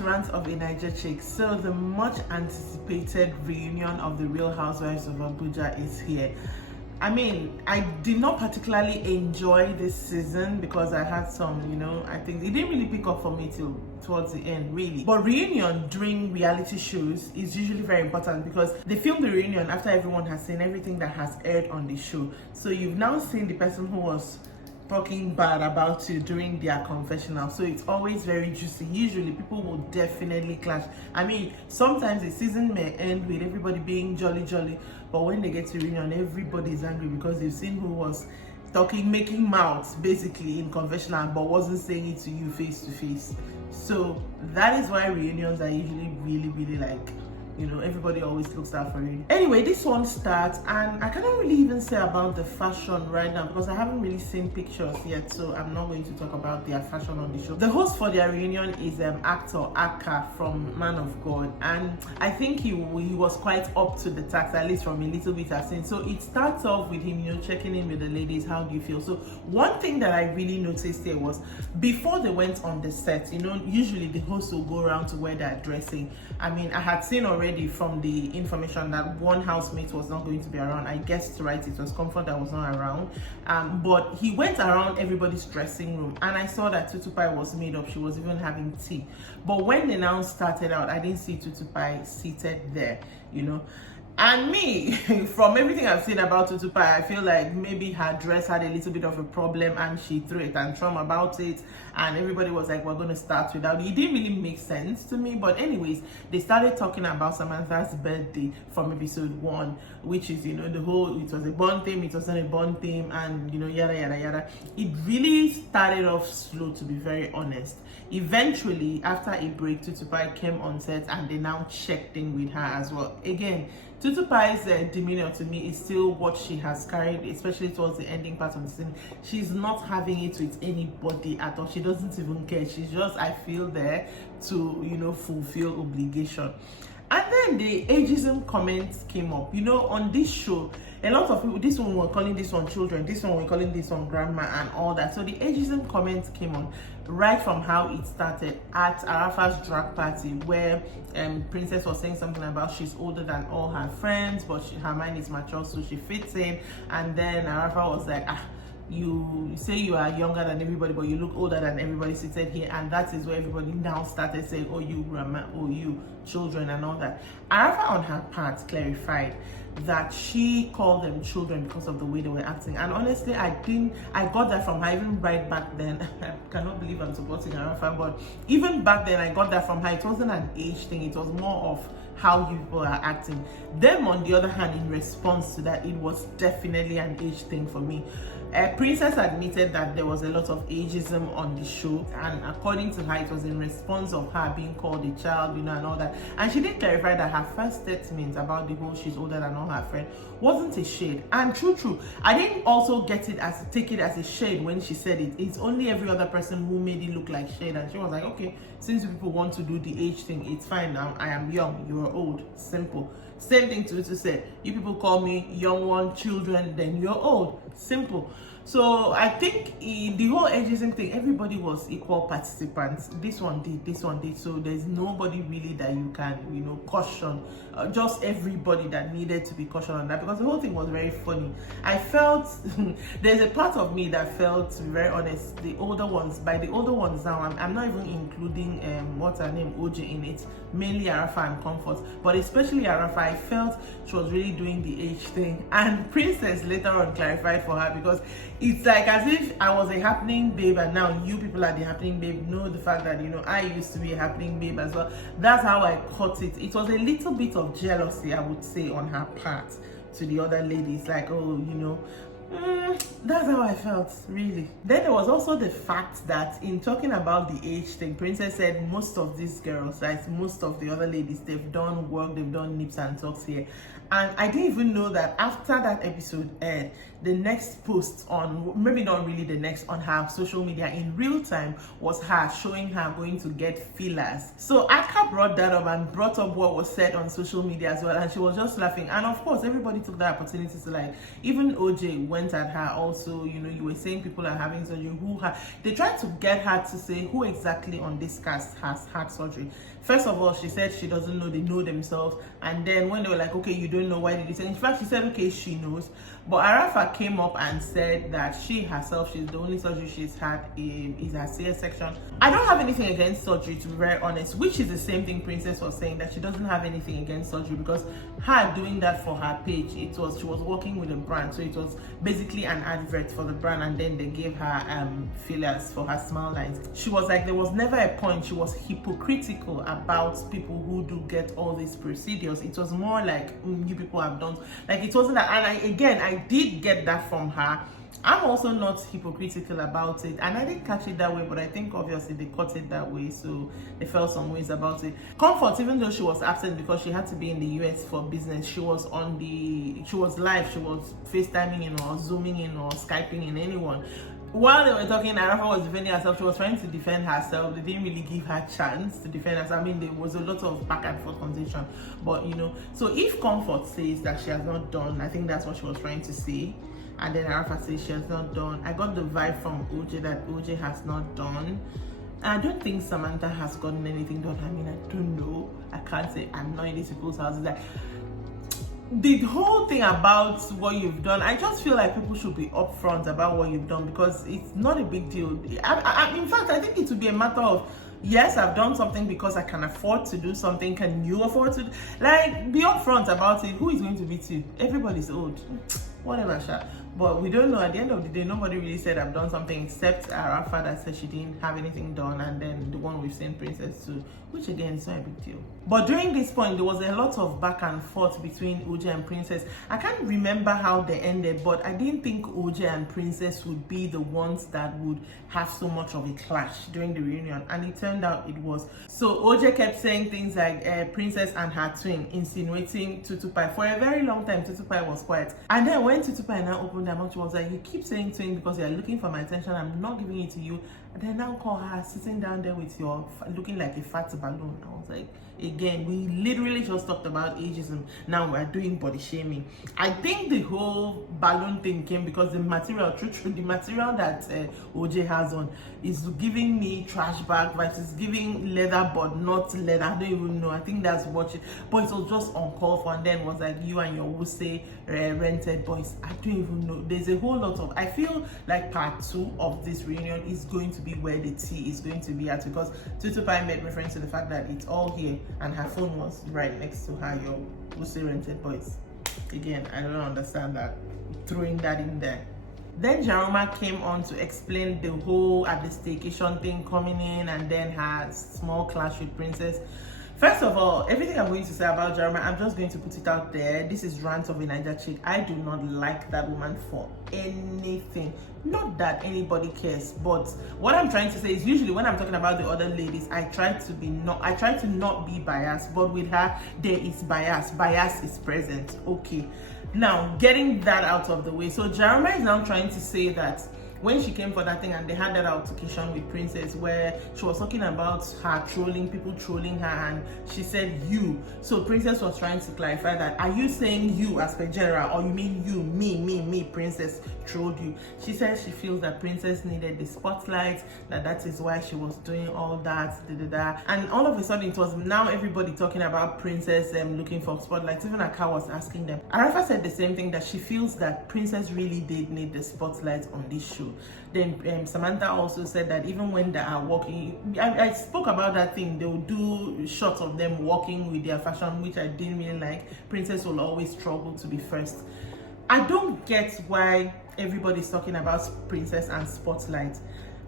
to Rants of a Naija Chic. So the much anticipated reunion of the Real Housewives of Abuja is here. I mean, I did not particularly enjoy this season because I had some, I think it didn't really pick up for me till towards the end, really. But reunion during reality shows is usually very important because they film the reunion after everyone has seen everything that has aired on the show. So you've now seen the person who was talking bad about you during their confessional, so it's always very juicy. Usually people will definitely clash. I mean, sometimes the season may end with everybody being jolly, but when they get to reunion, everybody's angry because they've seen who was talking, making mouths basically in confessional, but wasn't saying it to you face to face. So that is why reunions are usually really like, everybody always looks out for it. Anyway, this one starts, and I cannot really even say about the fashion right now because I haven't really seen pictures yet, so I'm not going to talk about their fashion on the show. The host for their reunion is actor Aka from Man of God, and I think he was quite up to the task, at least from a little bit I've seen. So it starts off with him, checking in with the ladies. How do you feel? So one thing that I really noticed here was before they went on the set, usually the host will go around to where they're dressing. I mean, I had seen already from the information that one housemate was not going to be around. I guessed right, it was Comfort that was not around, but he went around everybody's dressing room, and I saw that Tutupai was made up. She was even having tea. But when they now started out, I didn't see Tutupai seated there, And me, from everything I've seen about Tutupai, I feel like maybe her dress had a little bit of a problem and she threw a tantrum about it, and everybody was like, we're going to start without it. It didn't really make sense to me, but anyways, they started talking about Samantha's birthday from episode 1, which is, it was a born theme, it wasn't a born theme, and, yada. It really started off slow, to be very honest. Eventually, after a break, Tutupai came on set and they now checked in with her as well. Again, Tutupai's demeanor to me is still what she has carried, especially towards the ending part of the scene. She's not having it with anybody at all. She doesn't even care. She's just, I feel, there to, fulfill obligation. And then the ageism comments came up. On this show, a lot of people, this one were calling this one children, this one were calling this one grandma and all that. So the ageism comments came on right from how it started at Arafa's drag party, where Princess was saying something about she's older than all her friends, but her mind is mature, so she fits in. And then Arafa was like, you say you are younger than everybody, but you look older than everybody seated here. And that is where everybody now started saying, oh, you grandma, oh, you children, and all that. Arafa on her part clarified that she called them children because of the way they were acting. And honestly, I got that from her even right back then. I cannot believe I'm supporting Arafa, but even back then I got that from her. It wasn't an age thing, it was more of how people are acting. Them, on the other hand, in response to that, it was definitely an age thing for me. Princess admitted that there was a lot of ageism on the show, and according to her, it was in response of her being called a child, and all that. And she did clarify that her first statement about the whole she's older than all her friends wasn't a shade. And true, I didn't also take it as a shade when she said it. It's only every other person who made it look like shade, and she was like, okay, since people want to do the age thing, it's fine. I am young, you are old, simple. Same thing to say, you people call me young one, children, then you're old, simple. So I think in the whole ageism thing, everybody was equal participants. This one did. So there's nobody really that you can, caution. Just everybody that needed to be cautioned on that, because the whole thing was very funny. I felt, there's a part of me that felt, to be very honest, by the older ones now, I'm not even including, what's her name, OJ in it, mainly Arafa and Comfort, but especially Arafa, I felt she was really doing the age thing. And Princess later on clarified for her, because it's like as if I was a happening babe and now you people are the happening babe. Know the fact that, I used to be a happening babe as well. That's how I caught it. It was a little bit of jealousy, I would say, on her part to the other ladies. Like, oh, that's how I felt, really. Then there was also the fact that in talking about the age thing, Princess said most of these girls, like most of the other ladies, they've done work, they've done nips and tucks here. And I didn't even know that after that episode aired, the next post on, maybe not really the next, on her social media in real time was her showing her going to get fillers. So Aka brought that up and brought up what was said on social media as well, and she was just laughing. And of course, everybody took that opportunity to, like, even OJ went went at her also, you were saying people are having surgery. They tried to get her to say who exactly on this cast has had surgery. First of all, she said she doesn't know, they know themselves. And then when they were like, okay, you don't know, why did you say? In fact, she said, okay, she knows. But Arafa came up and said that she herself, she's the only surgery she's had is her CS section. I don't have anything against surgery, to be very honest, which is the same thing Princess was saying, that she doesn't have anything against surgery, because her doing that for her page, she was working with a brand, so it was basically an advert for the brand, and then they gave her fillers for her smile lines. She was like, there was never a point she was hypocritical about people who do get all these procedures. It was more like, you people have done, like, it wasn't that. And I did get that from her. I'm also not hypocritical about it, and I didn't catch it that way, but I think obviously they caught it that way, so they felt some ways about it. Comfort, even though she was absent because she had to be in the US for business, she was live, she was FaceTiming or Zooming in or Skyping in anyone. While they were talking, Arafa was defending herself. She was trying to defend herself. They didn't really give her chance to defend herself. I mean, there was a lot of back and forth conversation, but so if Comfort says that she has not done, I think that's what she was trying to say. And then Arafa says she has not done. I got the vibe from OJ that OJ has not done. I don't think Samantha has gotten anything done. I mean, I don't know. I can't say. I'm not in these people's houses. Like, the whole thing about what you've done, I just feel like people should be upfront about what you've done, because it's not a big deal. In fact, I think it would be a matter of, yes, I've done something because I can afford to do something. Can you afford to? Like, be upfront about it. Who is going to beat you? Everybody's old. Whatever, sha. But we don't know. At the end of the day, nobody really said I've done something, except our father said she didn't have anything done, and then the one we've seen Princess to, which again is not a big deal. But during this point, there was a lot of back and forth between OJ and Princess. I can't remember how they ended, but I didn't think OJ and Princess would be the ones that would have so much of a clash during the reunion, and it turned out it was. So OJ kept saying things like Princess and her twin, insinuating Tutupai. For a very long time, Tutupai was quiet, and then when Tutupai now opened her mouth, she was like, you keep saying twin because you're looking for my attention, I'm not giving it to you. And then now call her sitting down there with your looking like a fat balloon. I was like, again, we literally just talked about ageism. Now we're doing body shaming. I think the whole balloon thing came because the material, the material that OJ has on is giving me trash bag vibes. It's giving leather, but not leather. I don't even know. I think that's what it. But it was just uncalled for. And then was like, you and your Wuse rented boys. I don't even know. There's a whole lot of. I feel like part 2 of this reunion is going to be where the tea is going to be at, because Tutupai made reference to the fact that it's all here and her phone was right next to her, your Wuse rented boys. Again, I don't understand that, throwing that in there. Then Jaroma came on to explain the whole at the staycation thing coming in, and then her small clash with Princess. First of all, everything I'm going to say about Jaroma, I'm just going to put it out there. This is Rants of a Naija Chic. I do not like that woman for anything. Not that anybody cares, but what I'm trying to say is, usually when I'm talking about the other ladies, I try to not be biased, but with her, there is bias. Bias is present. Okay. Now, getting that out of the way. So Jaroma is now trying to say that when she came for that thing and they had that altercation with Princess where she was talking about her trolling, people trolling her, and she said you. So Princess was trying to clarify that, are you saying you as per general, or you mean you, me, Princess trolled you? She said she feels that Princess needed the spotlight, that is why she was doing all that, and all of a sudden it was now everybody talking about Princess looking for spotlight. Even Aka was asking them. Arafa said the same thing, that she feels that Princess really did need the spotlight on this show. Then Samantha also said that even when they are walking, I spoke about that thing, they will do shots of them walking with their fashion, which I didn't really like. Princess will always struggle to be first. I don't get why everybody's talking about Princess and spotlight.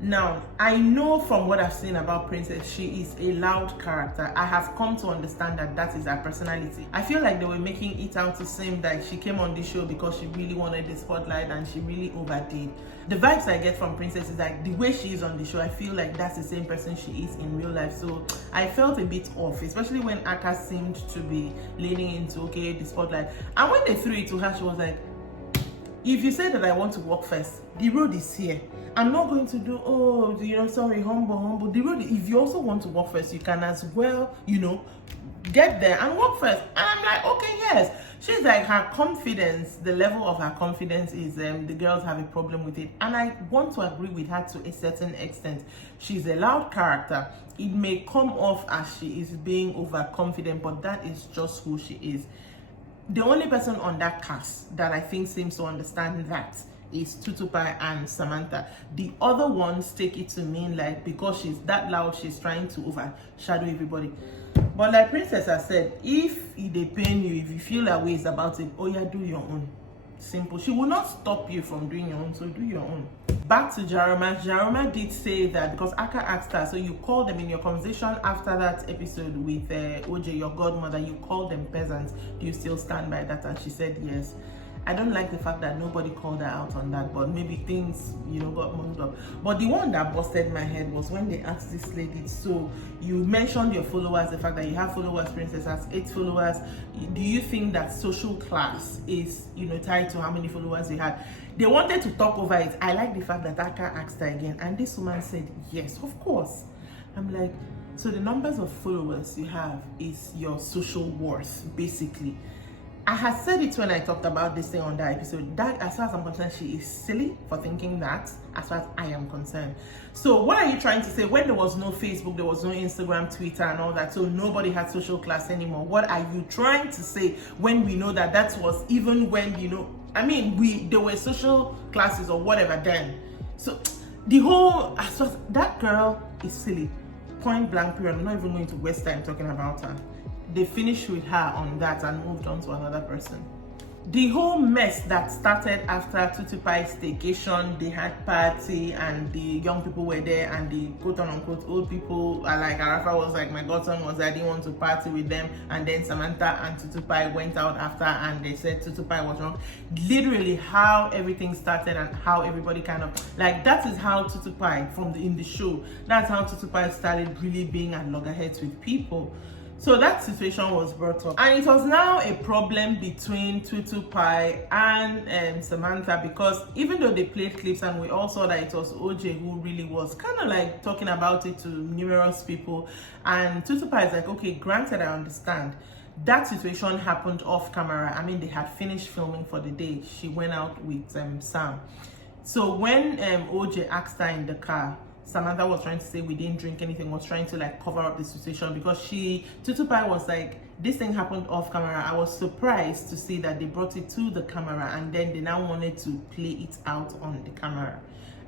Now, I know from what I've seen about Princess, she is a loud character. I have come to understand that that is her personality. I feel like they were making it out to seem that she came on this show because she really wanted the spotlight and she really overdid. The vibes I get from Princess is like the way she is on the show, I feel like that's the same person she is in real life. So I felt a bit off, especially when Aka seemed to be leaning into, okay, the spotlight. And when they threw it to her, she was like, if you say that I want to walk first, the road is here. I'm not going to do, sorry, humble. The road, if you also want to walk first, you can as well, get there and walk first. And I'm like, okay, yes. She's like, her confidence, the level of her confidence is the girls have a problem with it. And I want to agree with her to a certain extent. She's a loud character. It may come off as she is being overconfident, but that is just who she is. The only person on that cast that I think seems to understand that is Tutupai and Samantha. The other ones take it to mean like because she's that loud, she's trying to overshadow everybody. But like Princess has said, if they pain you, if you feel that ways about it, oh yeah, do your own. Simple. She will not stop you from doing your own, so do your own. Back to Jaroma. Jaroma did say that because Aka asked her, so you called them in your conversation after that episode with OJ, your godmother, you called them peasants. Do you still stand by that? And she said yes. I don't like the fact that nobody called her out on that, but maybe things, got moved up. But the one that busted my head was when they asked this lady, so you mentioned your followers, the fact that you have followers, Princess has 8 followers. Do you think that social class is, tied to how many followers you had? They wanted to talk over it. I like the fact that Aka asked her again, and this woman said, yes, of course. I'm like, so the numbers of followers you have is your social worth, basically. I had said it when I talked about this thing on that episode, that as far as I'm concerned, she is silly for thinking that, as far as I am concerned. So what are you trying to say? When there was no Facebook, there was no Instagram, Twitter and all that, so nobody had social class anymore. What are you trying to say when we know that that was even when, there were social classes or whatever then. So the whole, that girl is silly. Point blank period. I'm not even going to waste time talking about her. They finished with her on that and moved on to another person. The whole mess that started after Tutupai's staycation, they had party and the young people were there and the quote-unquote old people are like, Arafa was like, my godson was there, I didn't want to party with them, and then Samantha and Tutupai went out after and they said Tutupai was wrong. Literally how everything started and how everybody kind of, like, that is how Tutupai in the show, that's how Tutupai started really being at loggerheads with people. So that situation was brought up, and it was now a problem between Tutupai and Samantha, because even though they played clips and we all saw that it was OJ who really was kind of like talking about it to numerous people, and Tutupai is like, okay, granted, I understand. That situation happened off camera. They had finished filming for the day. She went out with Sam. So when OJ asked her in the car, Samantha was trying to say we didn't drink anything, was trying to like cover up the situation because Tutupai was like, this thing happened off camera. I was surprised to see that they brought it to the camera and then they now wanted to play it out on the camera.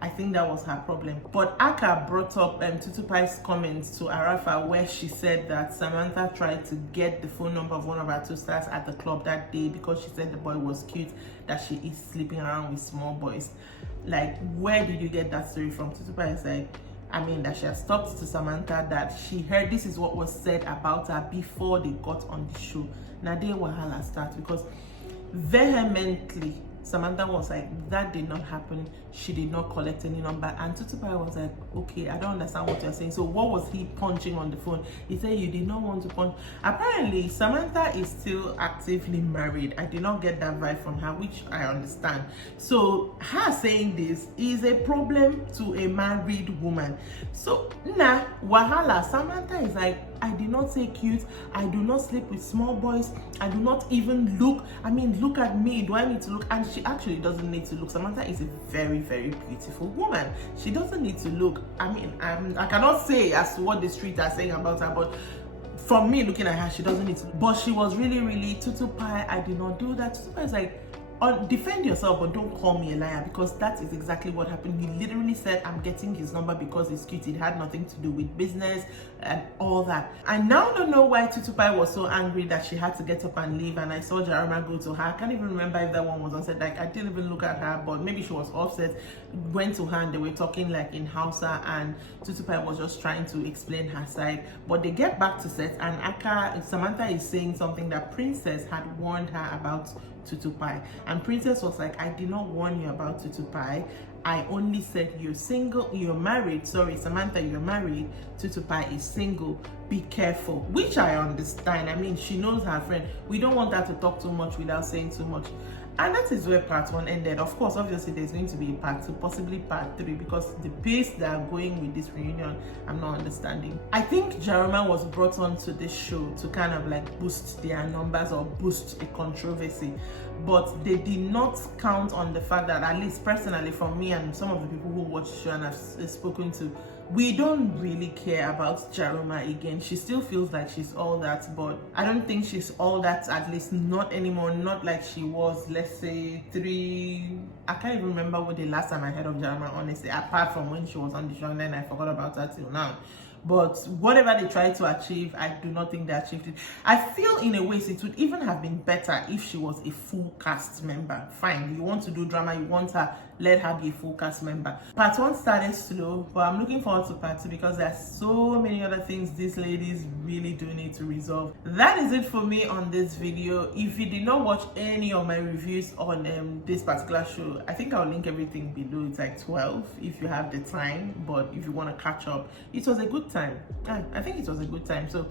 I think that was her problem. But Aka brought up Tutupai's comments to Arafa where she said that Samantha tried to get the phone number of one of her 2 stars at the club that day because she said the boy was cute, that she is sleeping around with small boys. Like, where did you get that story from? Tutupai is like, that she has talked to Samantha, that she heard this is what was said about her before they got on the show. Now they wahala starts because vehemently Samantha was like, that did not happen. She did not collect any number. And Tutupai was like, okay, I don't understand what you're saying. So what was he punching on the phone? He said you did not want to punch. Apparently, Samantha is still actively married. I did not get that vibe from her, which I understand. So her saying this is a problem to a married woman. So nah, wahala. Samantha is like, I did not say cute. I do not sleep with small boys. I do not even look. Look at me. Do I need to look? And she actually doesn't need to look. Samantha is a very, very beautiful woman. She doesn't need to look. I cannot say as to what the streets are saying about her, but from me looking at her, she doesn't need to. But she was really, really Tutupai. I did not do that. Tutupai is like, defend yourself, but don't call me a liar, because that is exactly what happened. He literally said, I'm getting his number because he's cute. It had nothing to do with business and all that. I now don't know why Tutupai was so angry that she had to get up and leave, and I saw Jaroma go to her. I can't even remember if that one was on set. Like, I didn't even look at her, but maybe she was offset. Went to her and they were talking like in Hausa, and Tutupai was just trying to explain her side. But they get back to set, and Samantha is saying something that Princess had warned her about Tutupai, and Princess was like, I did not warn you about Tutupai. I only said you're married. Sorry, Samantha, you're married. Tutupa is single. Be careful, which I understand. I mean, she knows her friend. We don't want her to talk too much without saying too much. And that is where part 1 ended. Of course, obviously, there's going to be a part 2, possibly part 3, because the pace they are going with this reunion, I'm not understanding. I think Jeremiah was brought on to this show to kind of like boost their numbers or boost a controversy. But they did not count on the fact that, at least personally from me and some of the people who watch the show and I've spoken to, we don't really care about Jeremiah again. She still feels like she's all that, but I don't think she's all that, at least not anymore, not like she was, let's say, I can't even remember what the last time I heard of Jeremiah, honestly, apart from when she was on the show, and then I forgot about her till now. But whatever they tried to achieve, I do not think they achieved it. I feel in a way it would even have been better if she was a full cast member. Fine, you want to do drama, you want her, let her be a full cast member. Part 1 started slow, but I'm looking forward to part 2 because there's so many other things these ladies really do need to resolve. That is it for me on this video. If you did not watch any of my reviews on this particular show, I think I'll link everything below. It's like 12 if you have the time, but if you want to catch up, it was a good time. I think it was a good time. So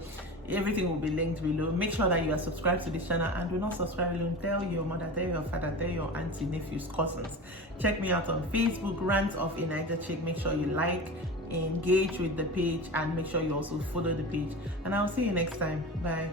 everything will be linked below. Make sure that you are subscribed to this channel, and do not subscribe alone. Tell your mother, tell your father, tell your auntie, nephews, cousins. Check me out on Facebook, Rants of Naija Chic. Make sure you like, engage with the page, and make sure you also follow the page. And I'll see you next time. Bye.